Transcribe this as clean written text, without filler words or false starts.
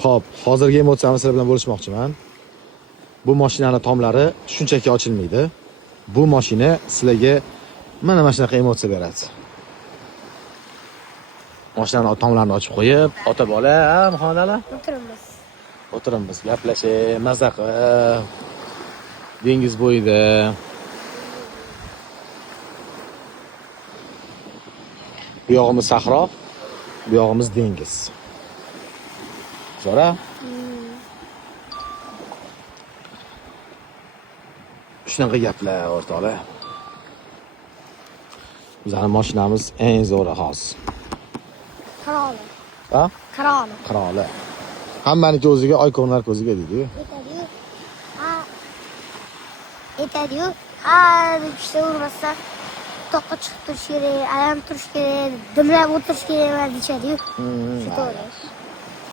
Xo'p, hozirgi emotsiyamni sizlar bilan bo'lishmoqchiman. Bu mashinaning tomlari shunchaki ochilmaydi. Bu mashina sizlarga mana shunaqa emotsiya beradi. Mashinaning tomlarini ochib qo'yib, ota-bola, xonala o'tiramiz, gaplashib, mazza qilib, dengiz bo'yida. Bu yog'imiz sahro, bu yog'imiz dengiz. Zo'ra? Shunaqa gaplar o'rtoqlar. Bizning mashinamiz eng zo'ri hozir. Qiroli. Ha? Qiroli. Qiroli. Hammaniki o'ziga, oykonlar ko'ziga deydi-yu. Aytadi-yu, har ikkita urmasa toqqa chiqib turish kerak, ayam turish kerak, dimlab o'tirish kerak deyishadi-yu. Shu to'g'ri.